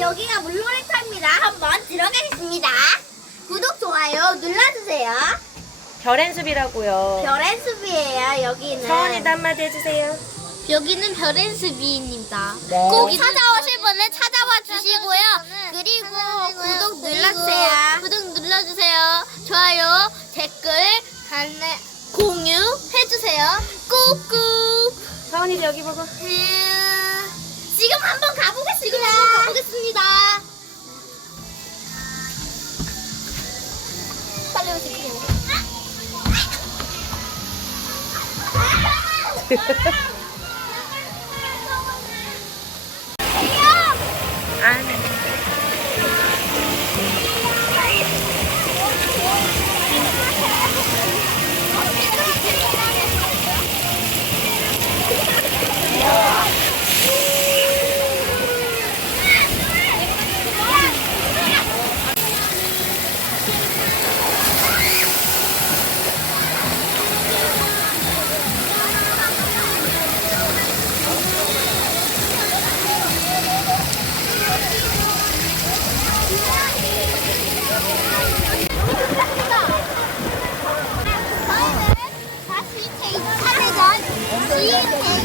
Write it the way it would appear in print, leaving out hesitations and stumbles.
여기가 물놀이터입니다. 한번 들어가겠습니다. 구독, 좋아요 눌러주세요. 별앤숲이라고요. 별앤숲이에요. 여기는. 서원이도 한마디 해주세요. 여기는 별앤숲입니다. 네. 꼭 찾아오실 분은 찾아와 주시고요. 그리고 구독 눌러주세요. 구독 눌러주세요. 좋아요, 댓글, 공유 해주세요. 꾹꾹. 서원이도 여기 보고. 지금 한번 가보겠습니다. 빨리 오세요. 안. 저희는 다시 제2차 대전 지인